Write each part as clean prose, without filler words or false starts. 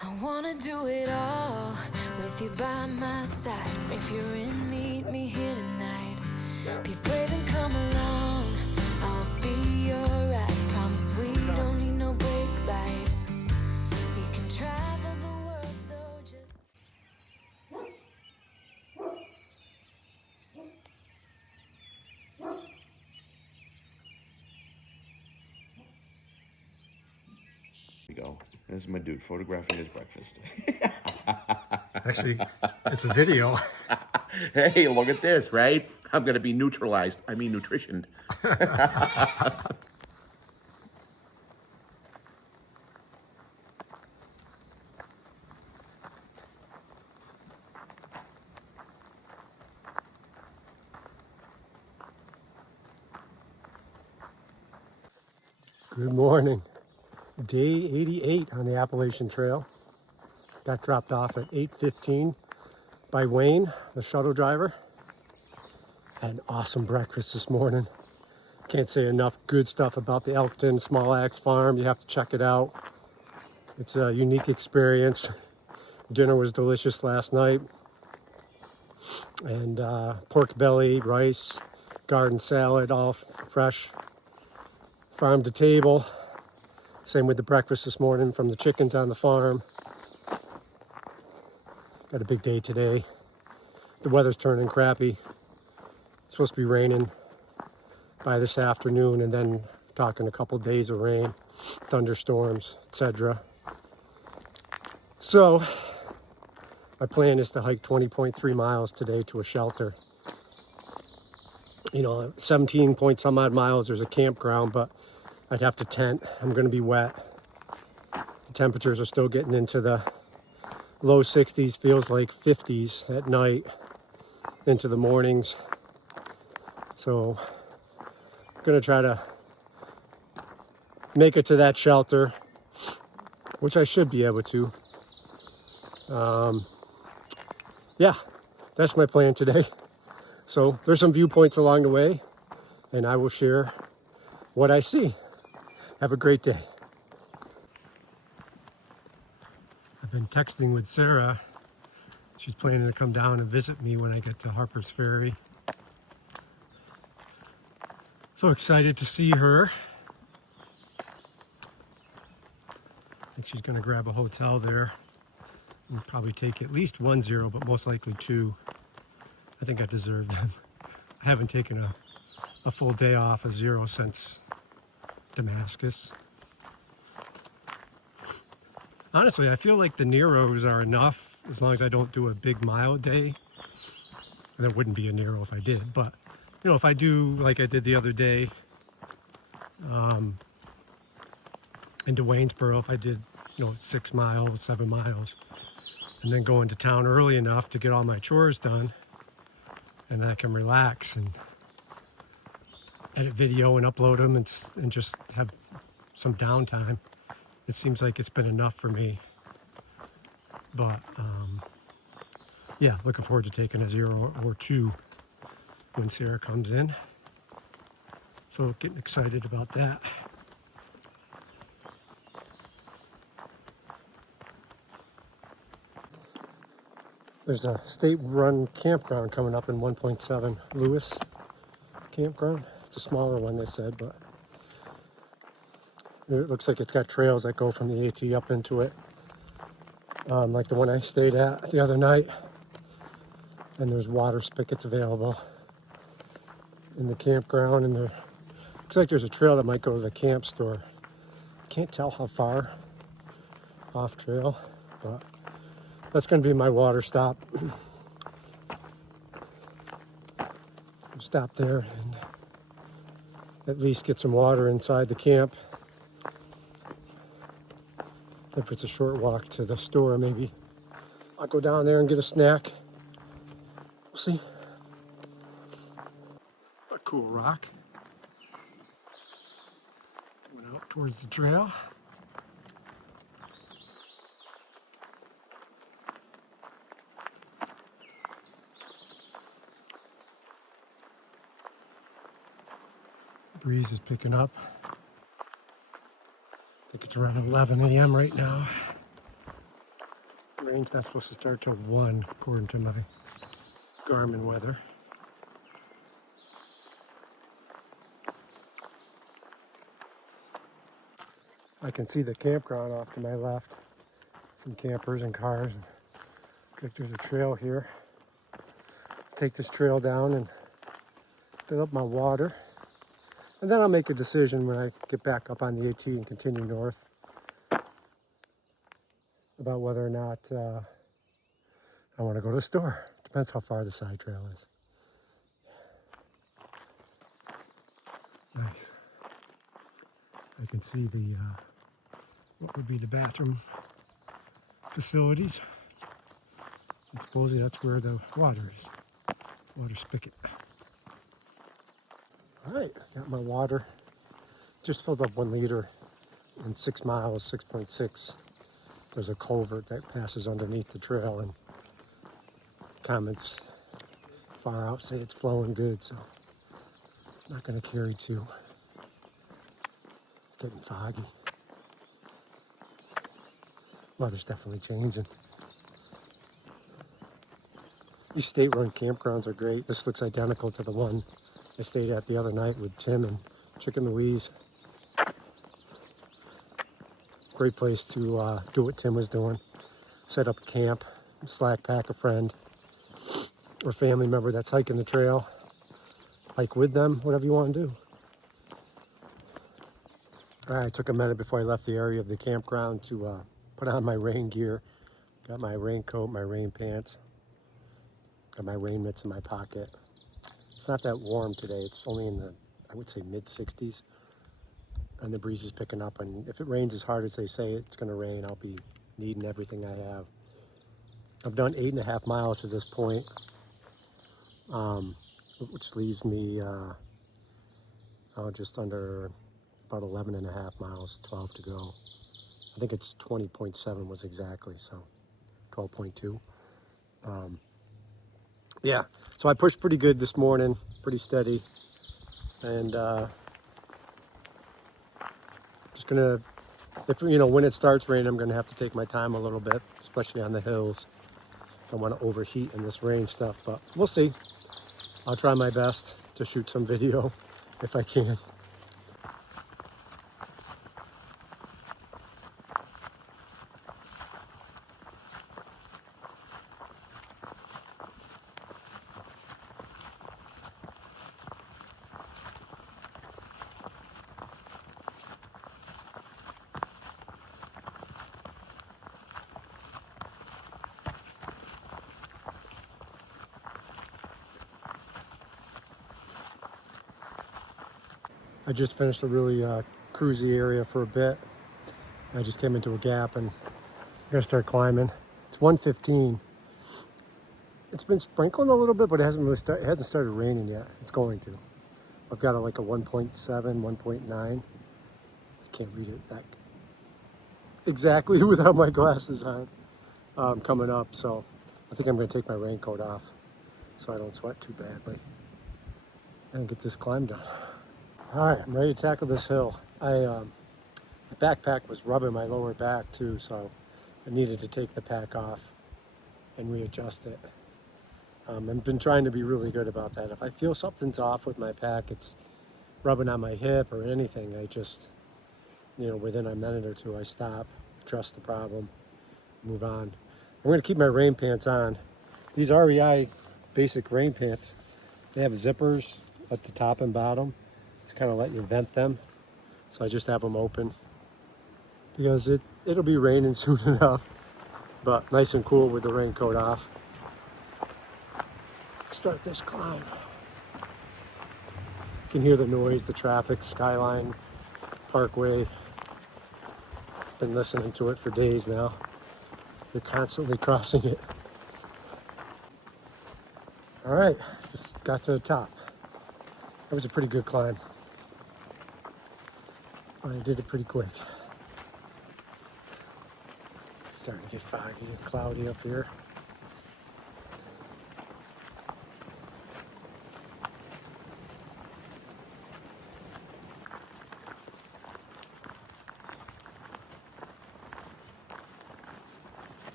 I wanna do it all with you by my side. If you're in, meet me here tonight. Be brave and come along. I'll be your ride. Promise we don't need no brake lights. We can travel the world, so just. We go. This is my dude photographing his breakfast. Actually, it's a video. Hey, look at this, right? I'm gonna be neutralized. I mean, nutritioned. Good morning. Day 88 on the Appalachian Trail. Got dropped off at 8:15 by Wayne, the shuttle driver. Had an awesome breakfast this morning. Can't say enough good stuff about the Elkton Small Axe Farm. You have to check it out. It's a unique experience. Dinner was delicious last night. And pork belly, rice, garden salad, all fresh, farm to table. Same with the breakfast this morning from the chickens on the farm. Got a big day today. The weather's turning crappy. It's supposed to be raining by this afternoon, and then talking a couple days of rain, thunderstorms, etc. So my plan is to hike 20.3 miles today to a shelter. 17 point some odd miles, there's a campground, but I'd have to tent. I'm going to be wet. The temperatures are still getting into the low 60s, feels like 50s at night into the mornings. So I'm going to try to make it to that shelter, which I should be able to. Yeah, that's my plan today. So there's some viewpoints along the way, and I will share what I see. Have a great day. I've been texting with Sarah. She's planning to come down and visit me when I get to Harper's Ferry. So excited to see her. I think she's going to grab a hotel there and probably take at least 1 0, but most likely 2. I think I deserve them. I haven't taken a full day off of 0 since Damascus. Honestly, I feel like the Neros are enough as long as I don't do a big mile day. And that wouldn't be a Nero if I did, but if I do like I did the other day into Waynesboro, if I did 6 miles, 7 miles, and then go into town early enough to get all my chores done, and then I can relax and edit video and upload them and just have some downtime. It seems like it's been enough for me. But yeah, looking forward to taking a 0 or 2 when Sarah comes in. So getting excited about that. There's a state-run campground coming up in 1.7, Lewis Campground. It's a smaller one, they said, but it looks like it's got trails that go from the AT up into it, like the one I stayed at the other night. And there's water spigots available in the campground, and there looks like there's a trail that might go to the camp store. Can't tell how far off trail, but that's going to be my water stop. Stop there and at least get some water inside the camp. If it's a short walk to the store, maybe I'll go down there and get a snack. We'll see. A cool rock. Went out towards the trail. Breeze is picking up. I think it's around 11 a.m. right now. Rain's not supposed to start till 1, according to my Garmin weather. I can see the campground off to my left. Some campers and cars. There's a trail here. Take this trail down and fill up my water. And then I'll make a decision when I get back up on the AT and continue north about whether or not I want to go to the store. Depends how far the side trail is. Nice. I can see the what would be the bathroom facilities. And supposedly that's where the water is. Water spigot. All right, got my water. Just filled up 1 liter in 6 miles, 6.6. There's a culvert that passes underneath the trail, and comments far out say it's flowing good, so I'm not going to carry 2. It's getting foggy. Weather's definitely changing. These state-run campgrounds are great. This looks identical to the one I stayed at the other night with Tim and Chicken Louise. Great place to do what Tim was doing. Set up a camp, slack pack a friend or family member that's hiking the trail. Hike with them, whatever you want to do. All right, I took a minute before I left the area of the campground to put on my rain gear. Got my raincoat, my rain pants. Got my rain mitts in my pocket. It's not that warm today. It's only in the, I would say, mid-60s. And the breeze is picking up. And if it rains as hard as they say it's going to rain, I'll be needing everything I have. I've done 8.5 miles to this point, which leaves me just under about 11.5 miles, 12 to go. I think it's 20.7 was exactly, so 12.2. Yeah, so I pushed pretty good this morning, pretty steady, and just gonna, if when it starts raining, I'm gonna have to take my time a little bit, especially on the hills. I don't want to overheat in this rain stuff, but we'll see. I'll try my best to shoot some video if I can. I just finished a really cruisy area for a bit. I just came into a gap and I'm gonna start climbing. It's 1:15. It's been sprinkling a little bit, but it hasn't really it hasn't started raining yet. It's going to. I've got like a 1.7, 1.9. I can't read it that exactly without my glasses on. Coming up, so I think I'm gonna take my raincoat off so I don't sweat too badly and get this climb done. All right, I'm ready to tackle this hill. My backpack was rubbing my lower back too, so I needed to take the pack off and readjust it. I've been trying to be really good about that. If I feel something's off with my pack, it's rubbing on my hip or anything, I just, within a minute or two, I stop, address the problem, move on. I'm gonna keep my rain pants on. These REI basic rain pants, they have zippers at the top and bottom. To kind of let you vent them. So I just have them open because it'll be raining soon enough, but nice and cool with the raincoat off. Start this climb. You can hear the noise, the traffic, Skyline Parkway. Been listening to it for days now. You're constantly crossing it. All right, just got to the top. That was a pretty good climb. I did it pretty quick. It's starting to get foggy and cloudy up here.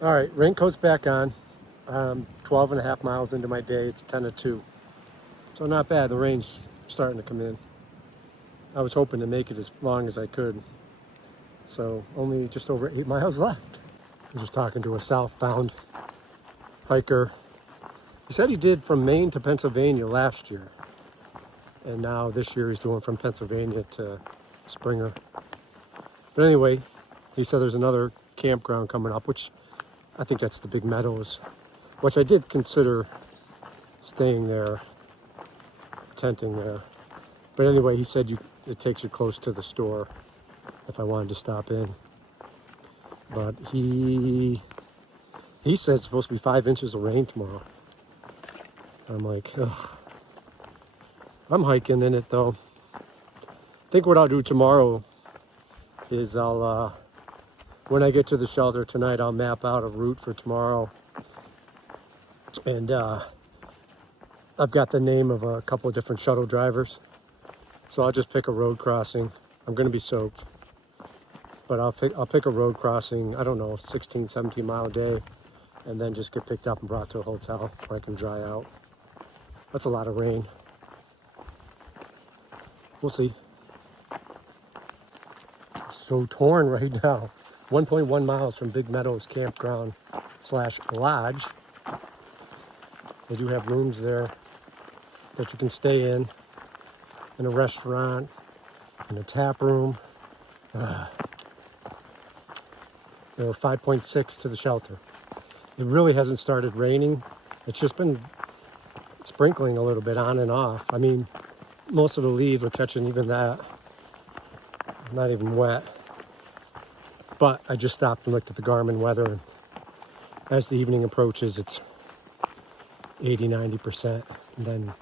All right, raincoat's back on. 12 and a half miles into my day. It's 10 to 2. So not bad. The rain's starting to come in. I was hoping to make it as long as I could. So only just over 8 miles left. I was just talking to a southbound hiker. He said he did from Maine to Pennsylvania last year. And now this year he's doing from Pennsylvania to Springer. But anyway, he said there's another campground coming up, which I think that's the Big Meadows, which I did consider staying there, tenting there. But anyway, he said it takes you close to the store if I wanted to stop in. But he says it's supposed to be 5 inches of rain tomorrow. I'm like, ugh. I'm hiking in it though. I think what I'll do tomorrow is when I get to the shelter tonight, I'll map out a route for tomorrow. And I've got the name of a couple of different shuttle drivers. So I'll just pick a road crossing. I'm gonna be soaked. But I'll pick a road crossing, I don't know, 16, 17 mile a day, and then just get picked up and brought to a hotel where I can dry out. That's a lot of rain. We'll see. So torn right now. 1.1 miles from Big Meadows Campground / Lodge. They do have rooms there that you can stay in a restaurant, in a tap room. There were 5.6 to the shelter. It really hasn't started raining. It's just been sprinkling a little bit on and off. I mean, most of the leaves are catching even that. Not even wet. But I just stopped and looked at the Garmin weather. And as the evening approaches, it's 80-90%. And then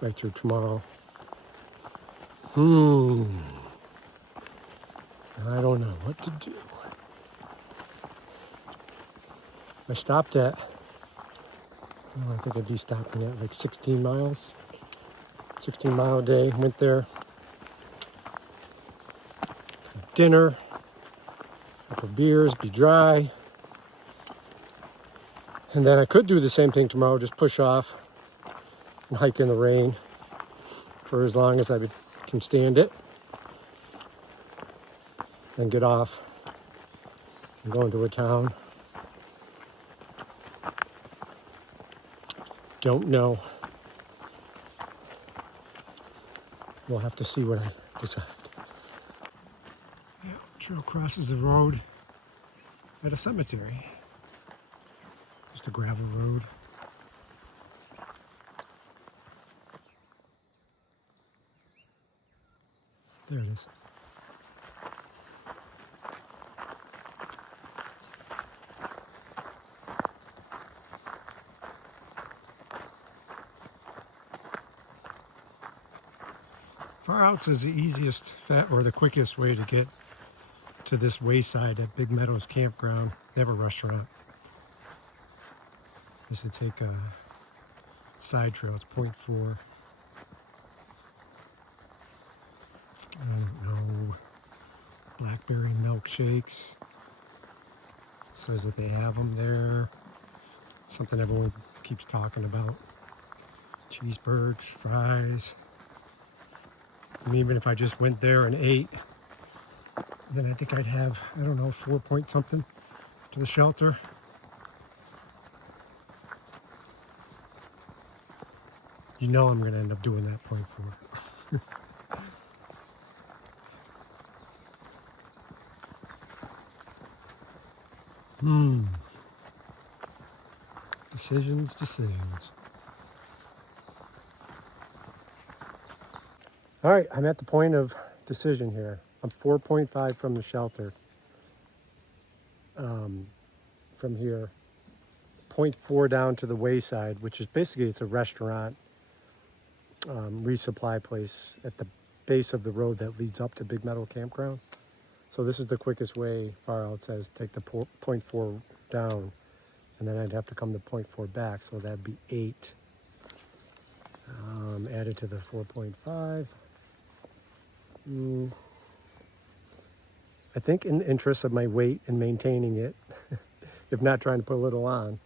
right through tomorrow. I don't know what to do. I stopped at, I think I'd be stopping at like 16 miles. 16 mile a day, went there. Dinner, a couple beers, be dry. And then I could do the same thing tomorrow, just push off and hike in the rain for as long as I can stand it. Then get off and go into a town. Don't know. We'll have to see what I decide. Yeah, trail crosses the road at a cemetery. Just a gravel road. There it is. Far out says the easiest or the quickest way to get to this wayside at Big Meadows Campground. They have a restaurant. Is to take a side trail. It's 0.4. I don't know. Blackberry milkshakes. Says that they have them there. Something everyone keeps talking about. Cheeseburgers, fries. And even if I just went there and ate, then I think I'd have, I don't know, 4 point something to the shelter. You know I'm going to end up doing that 0.4. Decisions. All right, I'm at the point of decision here. I'm 4.5 from the shelter. From here, 0.4 down to the wayside, which is basically, it's a restaurant, resupply place at the base of the road that leads up to Big Meadow Campground. So this is the quickest way, far out says, take the 0.4 down, and then I'd have to come to 0.4 back, so that'd be 8. Added to the 4.5. I think in the interest of my weight and maintaining it, if not trying to put a little on,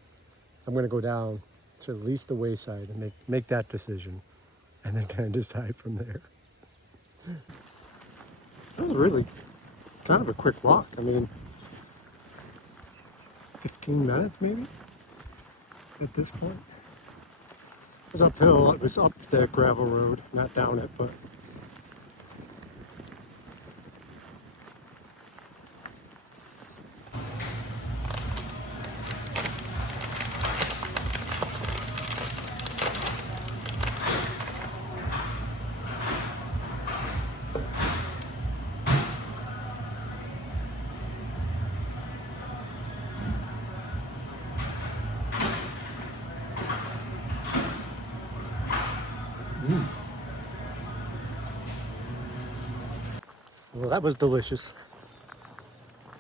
I'm going to go down to at least the wayside and make that decision, and then kind of decide from there. That was really kind of a quick walk. I mean, 15 minutes maybe at this point. It was uphill. It was up the gravel road, not down it, but well, that was delicious.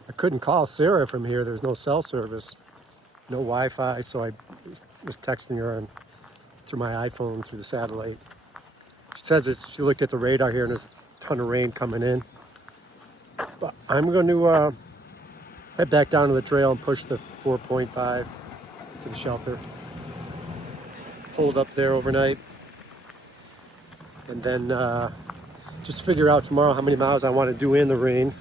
I couldn't call Sarah from here. There's no cell service, no Wi-Fi, so I was texting her through my iPhone through the satellite. She says she looked at the radar here and there's a ton of rain coming in. But I'm going to head back down to the trail and push the 4.5 to the shelter. Hold up there overnight. And then just figure out tomorrow how many miles I want to do in the rain.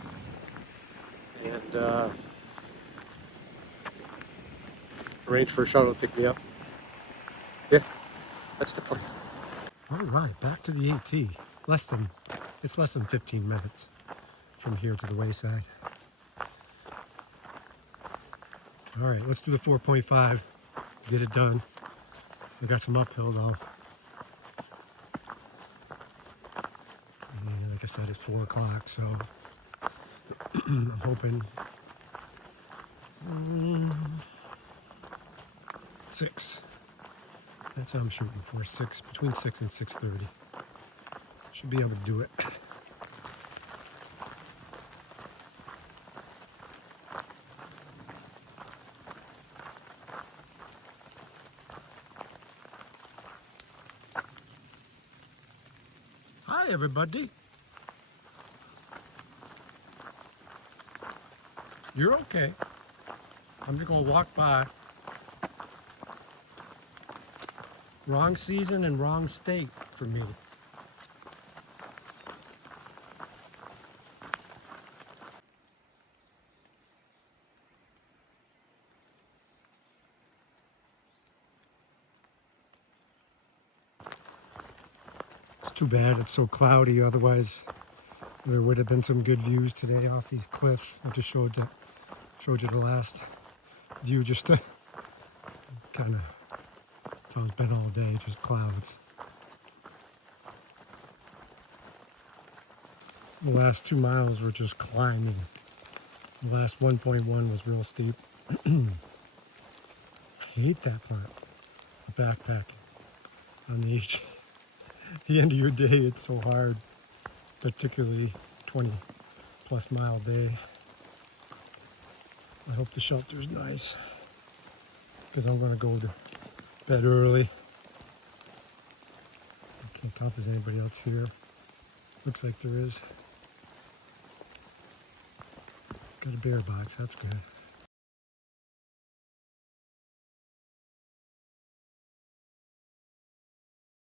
And arrange for a shuttle to pick me up. Yeah, that's the plan. All right, back to the AT. It's less than 15 minutes from here to the wayside. All right, let's do the 4.5 to get it done. We got some uphill though. And like I said, it's 4 o'clock, so I'm hoping 6. That's what I'm shooting for, 6, between 6 and 6:30. Should be able to do it. Hi, everybody. You're okay. I'm just gonna walk by. Wrong season and wrong state for me. It's too bad it's so cloudy, otherwise there would have been some good views today off these cliffs. I just showed you the last view, just to kind of, so it's been all day, just clouds. The last 2 miles were just climbing. The last 1.1 was real steep. I hate that part, backpacking. On the end of your day, it's so hard, particularly 20 plus mile day. I hope the shelter's nice, because I'm going to go to bed early. I can't tell if there's anybody else here. Looks like there is. Got a bear box, that's good.